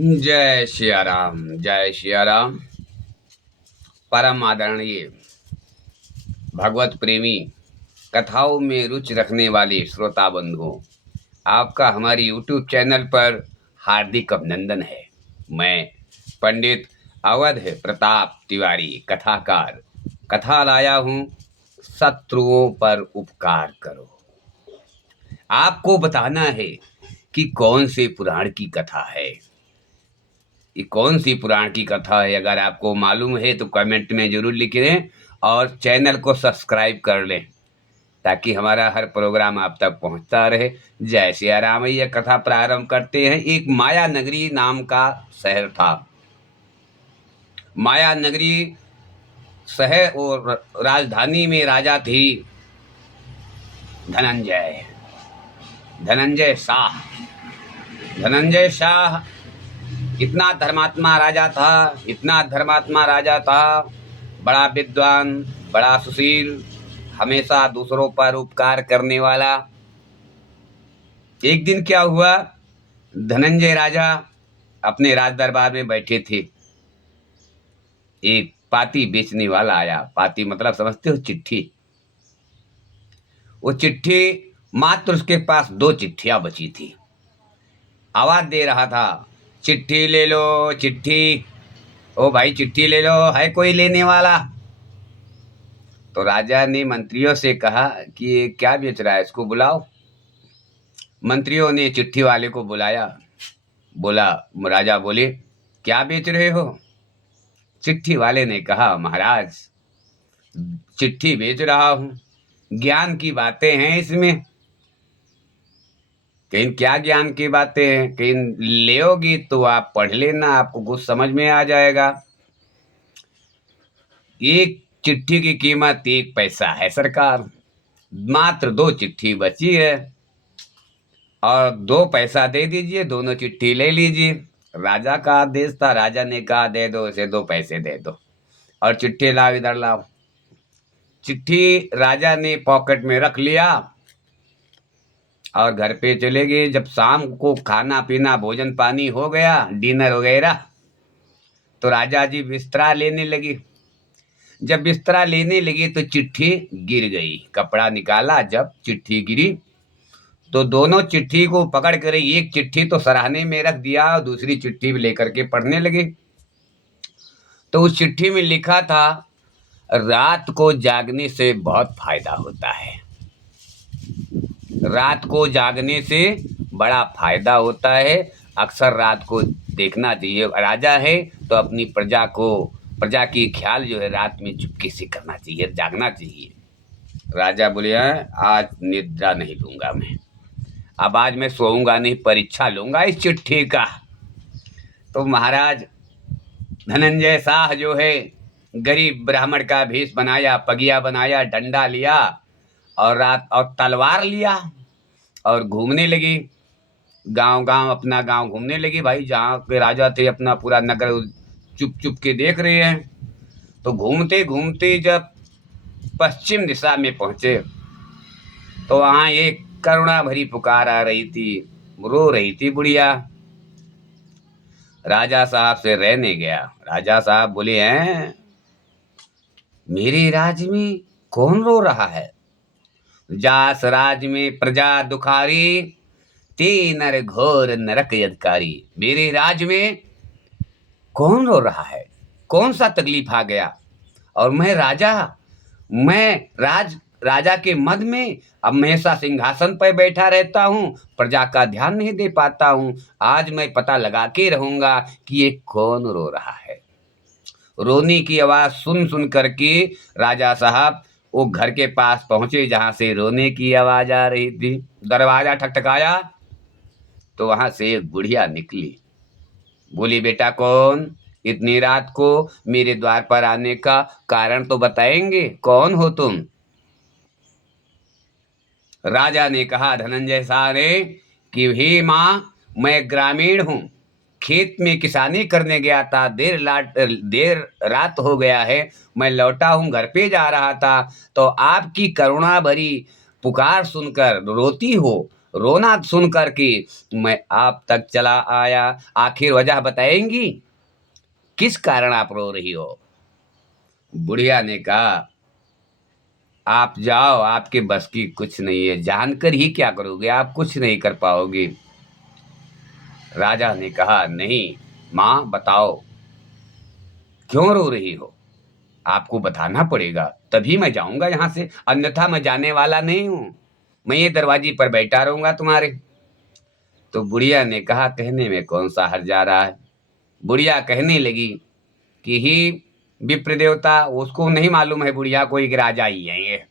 जय सिया राम, जय सिया राम। परम आदरणीय भगवत प्रेमी, कथाओं में रुचि रखने वाले श्रोता बंधुओं, आपका हमारी यूट्यूब चैनल पर हार्दिक अभिनंदन है। मैं पंडित अवध प्रताप तिवारी कथाकार कथा लाया हूँ। शत्रुओं पर उपकार करो। आपको बताना है कि कौन से पुराण की कथा है, ये कौन सी पुराण की कथा है। अगर आपको मालूम है तो कमेंट में जरूर लिख दें और चैनल को सब्सक्राइब कर लें ताकि हमारा हर प्रोग्राम आप तक पहुंचता रहे। जय सिया राम। ये कथा प्रारंभ करते हैं। एक माया नगरी नाम का शहर था। माया नगरी शहर और राजधानी में राजा थी धनंजय धनंजय शाह। धनंजय शाह इतना धर्मात्मा राजा था, इतना धर्मात्मा राजा था, बड़ा विद्वान, बड़ा सुशील, हमेशा दूसरों पर उपकार करने वाला। एक दिन क्या हुआ, धनंजय राजा अपने राज दरबार में बैठे थे। एक पाती बेचने वाला आया। पाती मतलब समझते हो, चिट्ठी। वो चिट्ठी, मात्र उसके पास 2 चिट्ठियां बची थी। आवाज दे रहा था, चिट्ठी ले लो, चिट्ठी। ओ भाई, चिट्ठी ले लो, है कोई लेने वाला? तो राजा ने मंत्रियों से कहा कि ये क्या बेच रहा है, इसको बुलाओ। मंत्रियों ने चिट्ठी वाले को बुलाया। बोला, राजा बोले, क्या बेच रहे हो? चिट्ठी वाले ने कहा, महाराज, चिट्ठी बेच रहा हूं, ज्ञान की बातें हैं इसमें। कहीं क्या ज्ञान की बातें हैं? कहीं लेओगी तो आप पढ़ लेना, आपको कुछ समझ में आ जाएगा। एक चिट्ठी की कीमत 1 पैसा है सरकार। मात्र 2 चिट्ठी बची है और 2 पैसा दे दीजिए, दोनों चिट्ठी ले लीजिए। राजा का आदेश था। राजा ने कहा, दे दो इसे, 2 पैसे दे दो और चिट्ठी लाओ, इधर लाओ। चिट्ठी राजा ने पॉकेट में रख लिया और घर पे चले गए। जब शाम को खाना पीना, भोजन पानी हो गया, डिनर वगैरह, तो राजा जी बिस्तरा लेने लगी। जब बिस्तरा लेने लगी तो चिट्ठी गिर गई। कपड़ा निकाला, जब चिट्ठी गिरी तो दोनों चिट्ठी को पकड़ कर, एक चिट्ठी तो सराहने में रख दिया और दूसरी चिट्ठी भी लेकर के पढ़ने लगे। तो उस चिट्ठी में लिखा था, रात को जागने से बहुत फायदा होता है। रात को जागने से बड़ा फायदा होता है। अक्सर रात को देखना चाहिए। राजा है तो अपनी प्रजा की ख्याल जो है रात में चुपके से करना चाहिए, जागना चाहिए। राजा बोले, आज निद्रा नहीं लूंगा मैं, अब आज मैं सोऊंगा नहीं, परीक्षा लूंगा इस चिट्ठी का। तो महाराज धनंजय शाह जो है, गरीब ब्राह्मण का भेष बनाया, पगिया बनाया, डंडा लिया और तलवार लिया और घूमने लगी। गांव गांव, अपना गांव घूमने लगी। भाई, जहाँ के राजा थे अपना पूरा नगर चुप चुप के देख रहे हैं। तो घूमते घूमते जब पश्चिम दिशा में पहुंचे तो वहां एक करुणा भरी पुकार आ रही थी। रो रही थी बुढ़िया। राजा साहब से रहने गया। राजा साहब बोले, हैं, मेरे राज में कौन रो रहा है? जास राज में प्रजा दुखारी, ते नर घोर नरक यदकारी। मेरे राज में कौन रो रहा है? कौन सा तकलीफ आ गया? और मैं राजा के मद में अब हमेशा सिंहासन पर बैठा रहता हूँ, प्रजा का ध्यान नहीं दे पाता हूँ। आज मैं पता लगा के रहूंगा कि ये कौन रो रहा है। रोने की आवाज सुन सुन करके राजा साहब वो घर के पास पहुंचे जहां से रोने की आवाज आ रही थी। दरवाजा ठकठकाया तो वहां से एक बुढ़िया निकली। बोली, बेटा, कौन? इतनी रात को मेरे द्वार पर आने का कारण तो बताएंगे, कौन हो तुम? राजा ने कहा धनंजय शाह ने कि हे माँ, मैं ग्रामीण हूँ, खेत में किसानी करने गया था, देर रात हो गया है, मैं लौटा हूँ, घर पे जा रहा था, तो आपकी करुणा भरी पुकार सुनकर रोती हो रोना सुन कर के मैं आप तक चला आया। आखिर वजह बताएंगी, किस कारण आप रो रही हो? बुढ़िया ने कहा, आप जाओ, आपके बस की कुछ नहीं है, जानकर ही क्या करोगे, आप कुछ नहीं कर पाओगे। राजा ने कहा, नहीं माँ, बताओ क्यों रो रही हो? आपको बताना पड़ेगा, तभी मैं जाऊंगा यहाँ से, अन्यथा मैं जाने वाला नहीं हूँ। मैं ये दरवाजे पर बैठा रहूंगा तुम्हारे। तो बुढ़िया ने कहा, कहने में कौन सा हर्ज जा रहा है। बुढ़िया कहने लगी कि ही विप्र देवता, उसको नहीं मालूम है बुढ़िया को एक राजा ही है ये।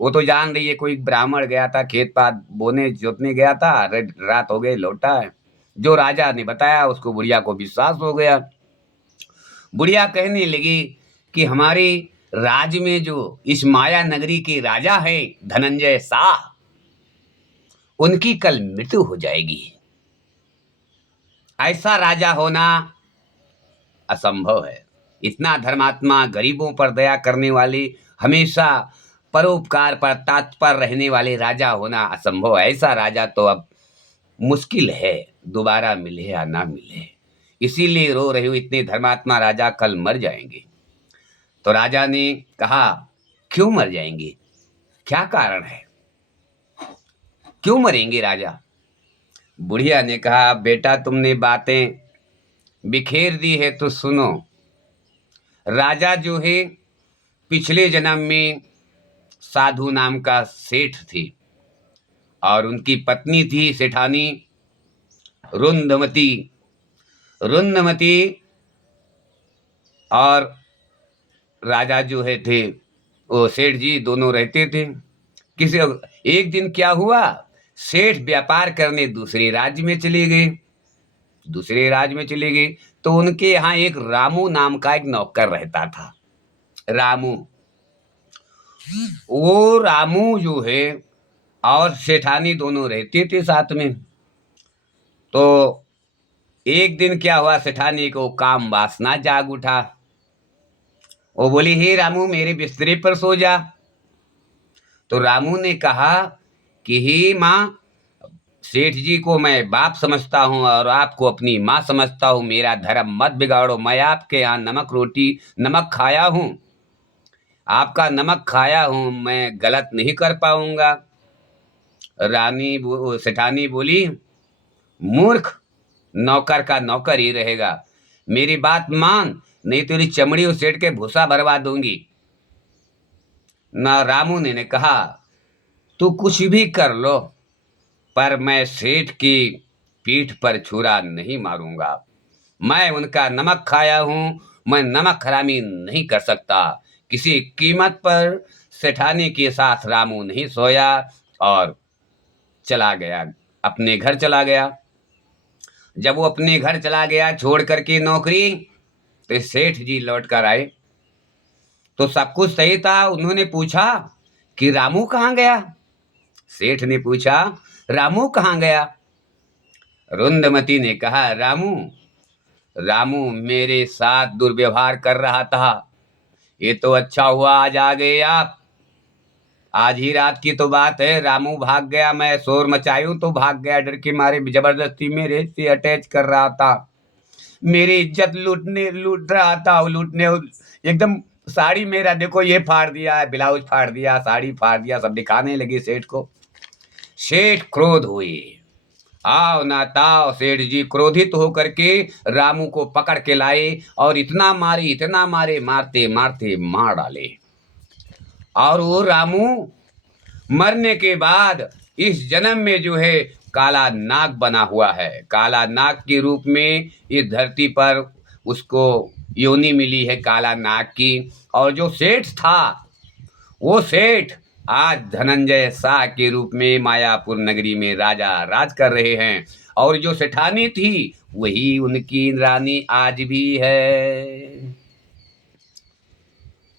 वो तो जान रही है, कोई ब्राह्मण गया था खेत पात बोने जोतने गया था, रात हो गई लौटा है। जो राजा ने बताया उसको बुढ़िया को विश्वास हो गया। बुढ़िया कहने लगी कि हमारे राज्य में जो इस माया नगरी के राजा हैं धनंजय शाह, उनकी कल मृत्यु हो जाएगी। ऐसा राजा होना असंभव है। इतना धर्मात्मा, गरीबों पर दया करने वाले, हमेशा परोपकार पर तत्पर रहने वाले राजा होना असंभव है। ऐसा राजा तो अब मुश्किल है दोबारा मिले या ना मिले। इसीलिए रो रही हूं, इतने धर्मात्मा राजा कल मर जाएंगे। तो राजा ने कहा, क्यों मर जाएंगे, क्या कारण है, क्यों मरेंगे राजा? बुढ़िया ने कहा, बेटा तुमने बातें बिखेर दी है तो सुनो। राजा जो है पिछले जन्म में साधु नाम का सेठ थी, और उनकी पत्नी थी सेठानी रुंदमती। रुंदमती और राजा जो है थे वो सेठ जी दोनों रहते थे। किसी एक दिन क्या हुआ, सेठ व्यापार करने दूसरे राज्य में चले गए। दूसरे राज्य में चले गए तो उनके यहाँ एक रामू नाम का एक नौकर रहता था। रामू, वो रामू जो है और सेठानी दोनों रहते थे साथ में। तो एक दिन क्या हुआ, सेठानी को काम वासना जाग उठा। वो बोली, हे रामू मेरे बिस्तरे पर सो जा। तो रामू ने कहा कि हे माँ, सेठ जी को मैं बाप समझता हूँ और आपको अपनी माँ समझता हूँ, मेरा धर्म मत बिगाड़ो। मैं आपके यहाँ नमक रोटी नमक खाया हूँ, आपका नमक खाया हूँ, मैं गलत नहीं कर पाऊंगा। सेठानी बोली, मूर्ख, नौकर का नौकर ही रहेगा, मेरी बात मान, नहीं तेरी चमड़ी उस सेठ के भूसा भरवा दूंगी। ना रामू ने कहा, तू कुछ भी कर लो, पर मैं सेठ की पीठ पर छुरा नहीं मारूंगा। मैं उनका नमक खाया हूं, मैं नमक हरामी नहीं कर सकता। किसी कीमत पर सेठानी के साथ रामू नहीं सोया और चला गया, अपने घर चला गया। जब वो अपने घर चला गया छोड़ करके नौकरी, तो सेठ जी लौट कर आए तो सब कुछ सही था। उन्होंने पूछा कि रामू कहाँ गया? सेठ ने पूछा, रामू कहाँ गया? रुंदमती ने कहा, रामू रामू मेरे साथ दुर्व्यवहार कर रहा था। ये तो अच्छा हुआ आज आ गए आप। आज ही रात की तो बात है, रामू भाग गया, मैं शोर मचायूं तो भाग गया, डर के मारे जबरदस्ती मेरे से अटैच कर रहा था, मेरी इज्जत लूट रहा था, लूटने एकदम साड़ी मेरा देखो ये फाड़ दिया, ब्लाउज फाड़ दिया, साड़ी फाड़ दिया, सब दिखाने लगी सेठ को। सेठ क्रोध हुए, आओ ना ताओ, सेठ जी क्रोधित होकर के रामू को पकड़ के लाए और इतना मारे, मारते मारते मार डाले। और वो रामू मरने के बाद इस जन्म में जो है काला नाग बना हुआ है। काला नाग के रूप में इस धरती पर उसको योनि मिली है काला नाग की। और जो सेठ था, वो सेठ आज धनंजय शाह के रूप में मायापुर नगरी में राजा राज कर रहे हैं। और जो सेठानी थी वही उनकी रानी आज भी है।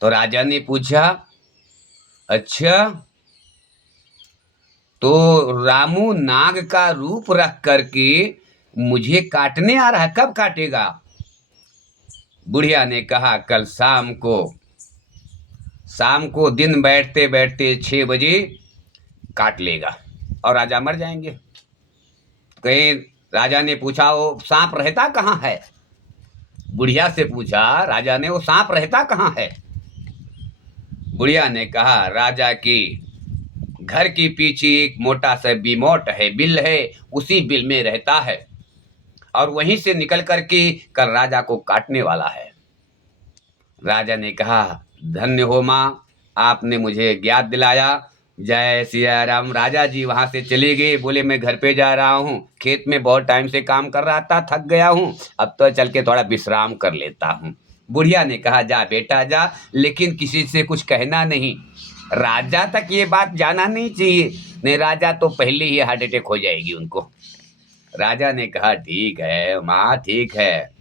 तो राजा ने पूछा, अच्छा तो रामू नाग का रूप रख करके मुझे काटने आ रहा है, कब काटेगा? बुढ़िया ने कहा, कल शाम को दिन बैठते बैठते 6 बजे काट लेगा और राजा मर जाएंगे। कहीं राजा ने पूछा वो सांप रहता कहाँ है? बुढ़िया से पूछा राजा ने वो सांप रहता कहाँ है? बुढ़िया ने कहा राजा की घर के पीछे एक मोटा सा बीमोट है, बिल है, उसी बिल में रहता है और वहीं से निकल करके कल राजा को काटने वाला है। राजा ने कहा धन्य हो माँ, आपने मुझे ज्ञात दिलाया। जय सिया राम। राजा जी वहां से चले गए, बोले मैं घर पे जा रहा हूँ, खेत में बहुत टाइम से काम कर रहा था, थक गया हूँ, अब तो चल के थोड़ा विश्राम कर लेता हूँ। बुढ़िया ने कहा जा बेटा जा, लेकिन किसी से कुछ कहना नहीं, राजा तक ये बात जाना नहीं चाहिए, नहीं राजा तो पहले ही हार्ट अटैक हो जाएगी उनको। राजा ने कहा ठीक है माँ, ठीक है।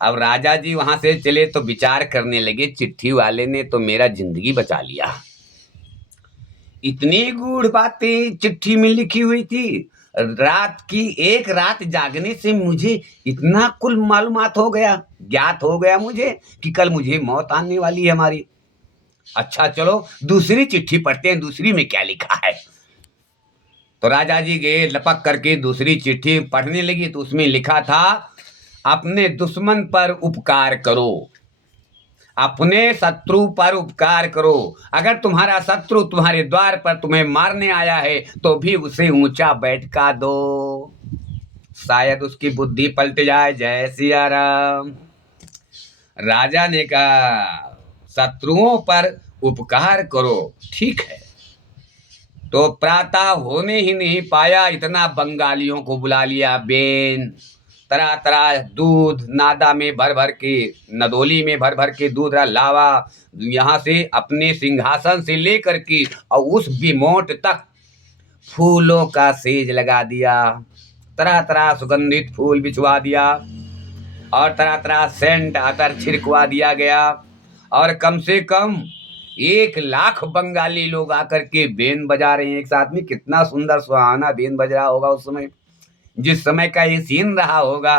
अब राजा जी वहां से चले तो विचार करने लगे, चिट्ठी वाले ने तो मेरा जिंदगी बचा लिया। इतनी गूढ़ बातें चिट्ठी में लिखी हुई थी, रात की एक रात जागने से मुझे इतना कुल मालूमात हो गया, ज्ञात हो गया मुझे कि कल मुझे मौत आने वाली है हमारी। अच्छा चलो दूसरी चिट्ठी पढ़ते हैं, दूसरी में क्या लिखा है। तो राजा जी गए, लपक करके दूसरी चिट्ठी पढ़ने लगी तो उसमें लिखा था अपने दुश्मन पर उपकार करो, अपने शत्रु पर उपकार करो, अगर तुम्हारा शत्रु तुम्हारे द्वार पर तुम्हें मारने आया है तो भी उसे ऊंचा बैठका दो, शायद उसकी बुद्धि पलट जाए। जय सिया राम। राजा ने कहा शत्रुओं पर उपकार करो, ठीक है। तो प्रातः होने ही नहीं पाया, इतना बंगालियों को बुला लिया, बेन तरह तरह दूध नादा में भर भर के, नदोली में भर भर के दूध लावा, यहाँ से अपने सिंहासन से लेकर के और उस बिमोट तक फूलों का सेज लगा दिया, तरह तरह सुगंधित फूल बिछवा दिया और तरह तरह सेंट अतर छिड़कवा दिया गया। और कम से कम 1 लाख बंगाली लोग आकर के बेन बजा रहे हैं एक साथ में। कितना सुंदर सुहाना बेन बज रहा होगा उस समय, जिस समय का ये सीन रहा होगा।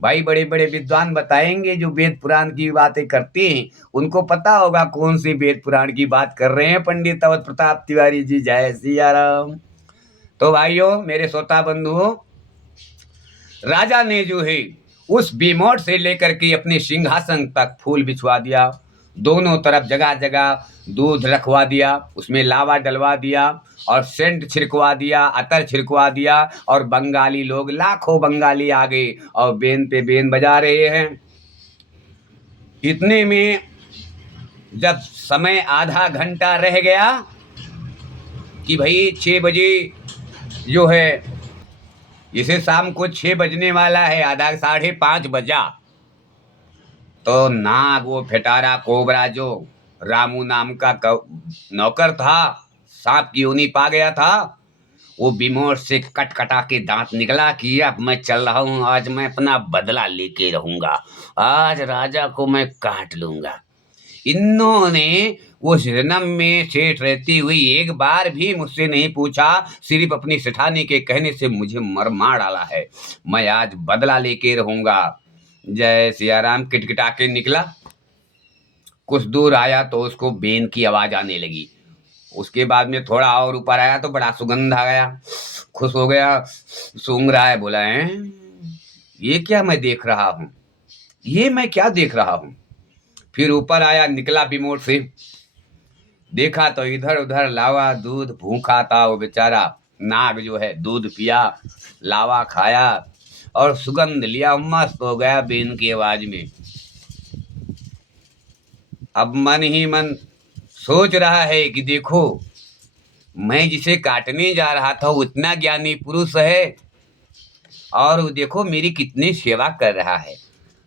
भाई बड़े बड़े विद्वान बताएंगे जो वेद पुराण की बातें करते हैं, उनको पता होगा कौन सी वेद पुराण की बात कर रहे हैं पंडित अवध प्रताप तिवारी जी। जय सिया राम। तो भाइयों मेरे श्रोता बंधुओं, राजा ने जो है उस बीमोट से लेकर के अपने सिंहासन तक फूल बिछवा दिया, दोनों तरफ जगह जगह दूध रखवा दिया, उसमें लावा डलवा दिया और सेंट छिड़कवा दिया, अतर छिड़कवा दिया और बंगाली लोग लाखों बंगाली आ गए और बेन पे बेन बजा रहे हैं। इतने में जब समय आधा घंटा रह गया कि भाई 6 बजे जो है, इसे शाम को 6 बजने वाला है, आधा 5:30 बजा, तो नाग वो फेटारा कोबरा जो रामू नाम का नौकर था, सांप की ऊनी पा गया था, वो बिमोट से कट कटा के दांत निकला कि अब मैं चल रहा हूँ, आज मैं अपना बदला लेके रहूंगा, आज राजा को मैं काट लूंगा। इन्होंने उस जन्म में सेठ रहती हुई एक बार भी मुझसे नहीं पूछा, सिर्फ अपनी सेठानी के कहने से मुझे मर मार डाला है, मैं आज बदला लेके रहूंगा। जय सिया राम। किटकिटा के निकला, कुछ दूर आया तो उसको बेन की आवाज आने लगी। उसके बाद में थोड़ा और ऊपर आया तो बड़ा सुगंध आ गया, खुश हो गया, सूंघ रहा है, बोला है ये क्या मैं देख रहा हूँ, ये मैं क्या देख रहा हूँ। फिर ऊपर आया, निकला बिमोट से, देखा तो इधर उधर लावा दूध, भूखा था वो बेचारा नाग जो है, दूध पिया, लावा खाया और सुगंध लिया, मस्त हो गया बेन की आवाज में। अब मन ही मन सोच रहा है कि देखो मैं जिसे काटने जा रहा था वो इतना ज्ञानी पुरुष है और देखो मेरी कितनी सेवा कर रहा है,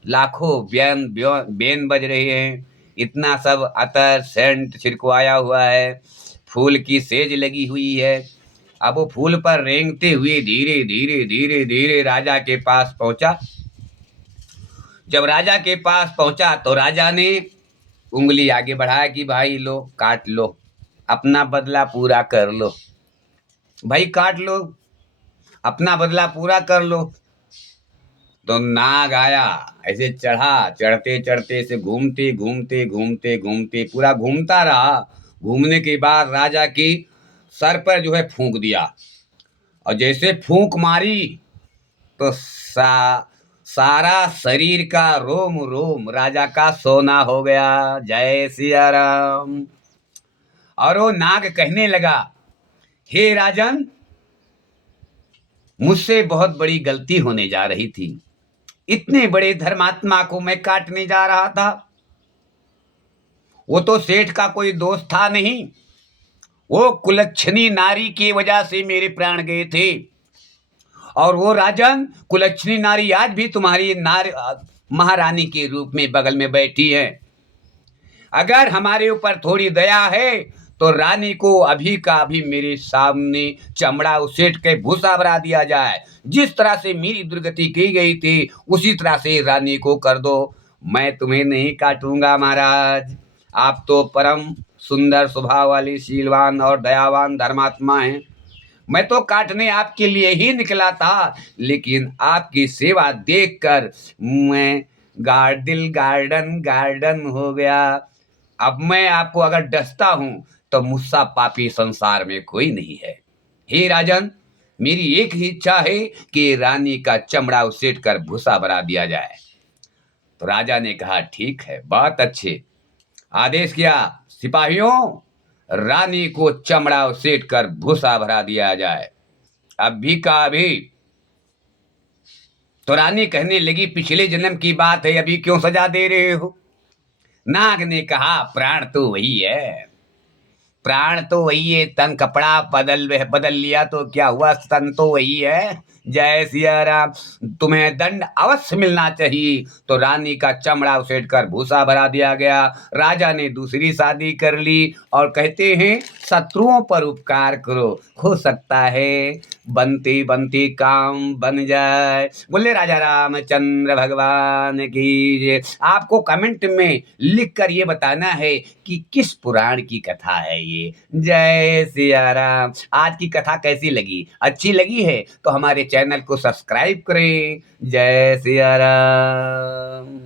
लाखों बेन बज रहे हैं, इतना सब अतर सेंट छिड़कवाया हुआ है, फूल की सेज लगी हुई है। अब वो फूल पर रेंगते हुए धीरे धीरे धीरे धीरे राजा के पास पहुंचा। जब राजा के पास पहुंचा तो राजा ने उंगली आगे बढ़ाया कि भाई लो काट लो, अपना बदला पूरा कर लो, भाई काट लो, अपना बदला पूरा कर लो। तो नाग आया, ऐसे चढ़ा, चढ़ते चढ़ते से घूमते घूमते घूमते घूमते पूरा घूमता रहा। घूमने के बाद राजा की सर पर जो है फूंक दिया, और जैसे फूंक मारी तो सारा शरीर का रोम रोम राजा का सोना हो गया। जय सिया राम। और वो नाग कहने लगा, हे राजन, मुझसे बहुत बड़ी गलती होने जा रही थी। इतने बड़े धर्मात्मा को मैं काटने जा रहा था। वो तो सेठ का कोई दोस्त था नहीं, वो कुलच्छनी नारी की वजह से मेरे प्राण गए थे। और वो राजन, कुलच्छनी नारी आज भी तुम्हारी महारानी के रूप में बगल में बैठी है। अगर हमारे ऊपर थोड़ी दया है तो रानी को अभी का अभी मेरे सामने चमड़ा उसेट के भूसा भरा दिया जाए। जिस तरह से मेरी दुर्गति की गई थी उसी तरह से रानी को कर दो। मैं तुम्हें नहीं काटूंगा महाराज। आप तो परम सुंदर स्वभाव वाली शीलवान और दयावान धर्मात्मा हैं। मैं तो काटने आपके लिए ही निकला था, लेकिन आपकी सेवा देखकर मैं दिल गार्डन गार्डन हो गया। अब मैं आपको अगर डसता हूं तो मुझसा पापी संसार में कोई नहीं है। हे राजन, मेरी एक ही इच्छा है कि रानी का चमड़ा उसेट कर भूसा भरा दिया जाए। तो राजा ने कहा, ठीक है, बहुत अच्छे। आदेश किया, सिपाहियों, रानी को चमड़ा उसेट कर भूसा भरा दिया जाए, अभी का अभी। तो रानी कहने लगी, पिछले जन्म की बात है, अभी क्यों सजा दे रहे हो? नाग ने कहा, प्राण तो वही है, प्राण तो वही है, तन कपड़ा बदल लिया तो क्या हुआ, तन तो वही है। जय सिया राम। तुम्हें दंड अवश्य मिलना चाहिए। तो रानी का चमड़ा उसेट कर भूसा भरा दिया गया। राजा ने दूसरी शादी कर ली और कहते हैं, शत्रुओं पर उपकार करो, हो सकता है बनते बनते काम बन जाए। बोले राजा रामचंद्र भगवान की जय। आपको कमेंट में लिख कर ये बताना है कि किस पुराण की कथा है ये। जय सिया राम। आज की कथा कैसी लगी? अच्छी लगी है तो हमारे चैनल को सब्सक्राइब करें। जय सिया राम।